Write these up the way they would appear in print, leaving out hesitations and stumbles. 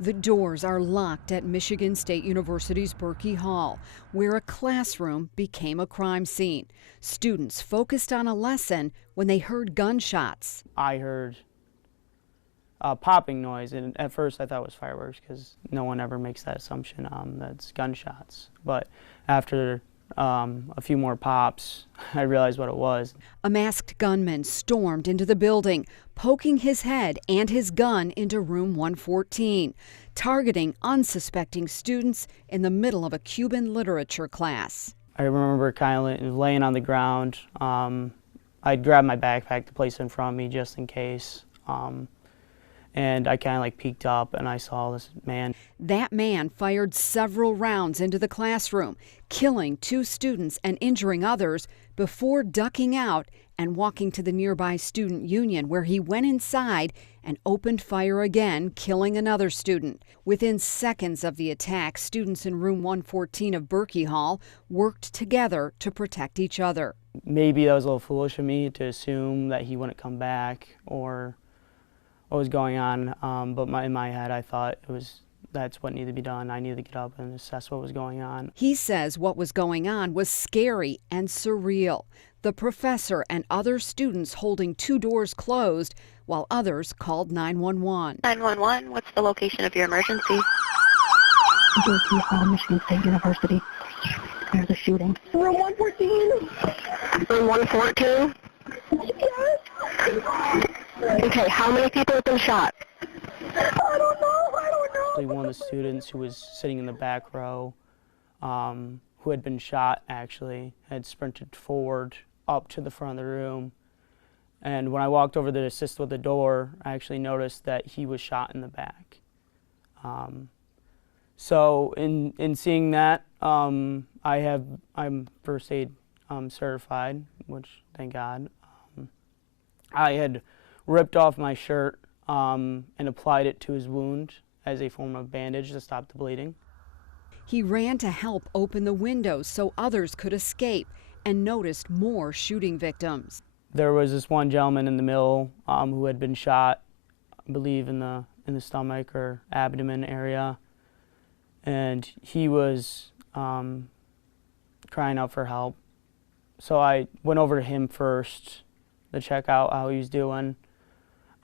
The doors are locked at Michigan State University's Berkey Hall, where a classroom became a crime scene. Students focused on a lesson when they heard gunshots. I heard a popping noise, and at first I thought it was fireworks because no one ever makes that assumption that's gunshots. But after a few more pops, I realized what it was. A masked gunman stormed into the building, poking his head and his gun into room 114, targeting unsuspecting students in the middle of a Cuban literature class. I remember kind of laying on the ground. I'd grab my backpack to place in front of me just in case. And I kind of like peeked up and I saw this man. That man fired several rounds into the classroom, killing 2 students and injuring others before ducking out and walking to the nearby student union, where he went inside and opened fire again, killing another student. Within seconds of the attack, students in room 114 of Berkey Hall worked together to protect each other. Maybe that was a little foolish of me to assume that he wouldn't come back or what was going on, but in my head I thought that's what needed to be done. I needed to get up and assess what was going on. He says what was going on was scary and surreal. The professor and other students holding 2 doors closed while others called 911. 911, what's the location of your emergency? Berkey Hall, Michigan State University. There's a shooting. Room 114. Room 114? Yes. Okay, how many people have been shot? I don't know. One of the students who was sitting in the back row, who had been shot actually, had sprinted forward up to the front of the room. And when I walked over to assist with the door, I actually noticed that he was shot in the back. So in seeing that, I'm first aid certified, which thank God. I had ripped off my shirt and applied it to his wound as a form of bandage to stop the bleeding. He ran to help open the windows so others could escape and noticed more shooting victims. There was this one gentleman in the middle who had been shot, I believe in the stomach or abdomen area, and he was crying out for help. So I went over to him first to check out how he was doing,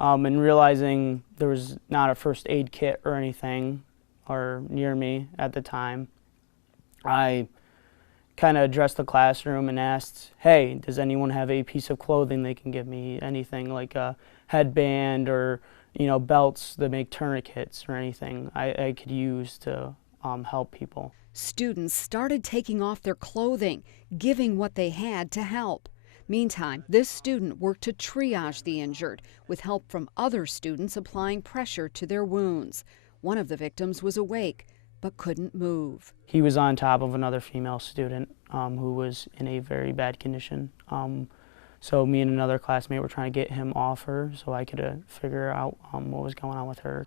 and realizing there was not a first aid kit or anything or near me at the time, I kind of addressed the classroom and asked, hey, does anyone have a piece of clothing they can give me? Anything like a headband or, belts that make tourniquets or anything I could use to help people. Students started taking off their clothing, giving what they had to help. Meantime, this student worked to triage the injured, with help from other students applying pressure to their wounds. One of the victims was awake, but couldn't move. He was on top of another female student who was in a very bad condition. So me and another classmate were trying to get him off her so I could figure out what was going on with her.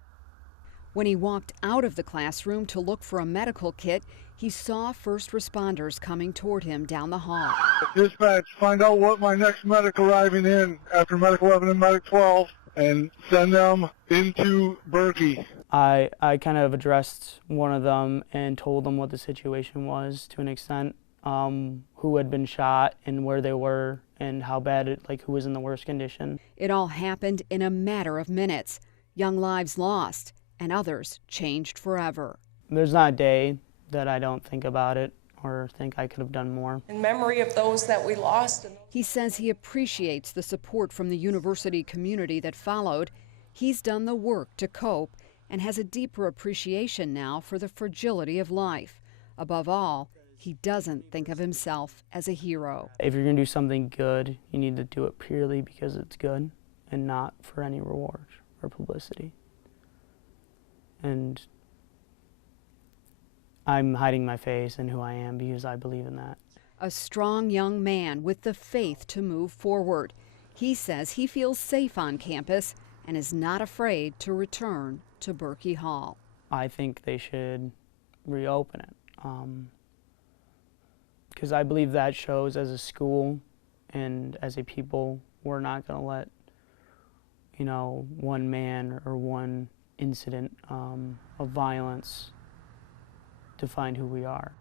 When he walked out of the classroom to look for a medical kit, he saw first responders coming toward him down the hall. Dispatch, find out what my next medic arriving in after Medic 11 and Medic 12, and send them into Berkey. I kind of addressed one of them and told them what the situation was to an extent, who had been shot and where they were and how bad who was in the worst condition. It all happened in a matter of minutes. Young lives lost and others changed forever. There's not a day that I don't think about it or think I could have done more. In memory of those that we lost. He says he appreciates the support from the university community that followed. He's done the work to cope and has a deeper appreciation now for the fragility of life. Above all, he doesn't think of himself as a hero. If you're going to do something good, you need to do it purely because it's good and not for any reward or publicity. And I'm hiding my face and who I am because I believe in that. A strong young man with the faith to move forward. He says he feels safe on campus and is not afraid to return to Berkey Hall. I think they should reopen it because I believe that shows as a school and as a people, we're not going to let, one man or one incident of violence to find who we are.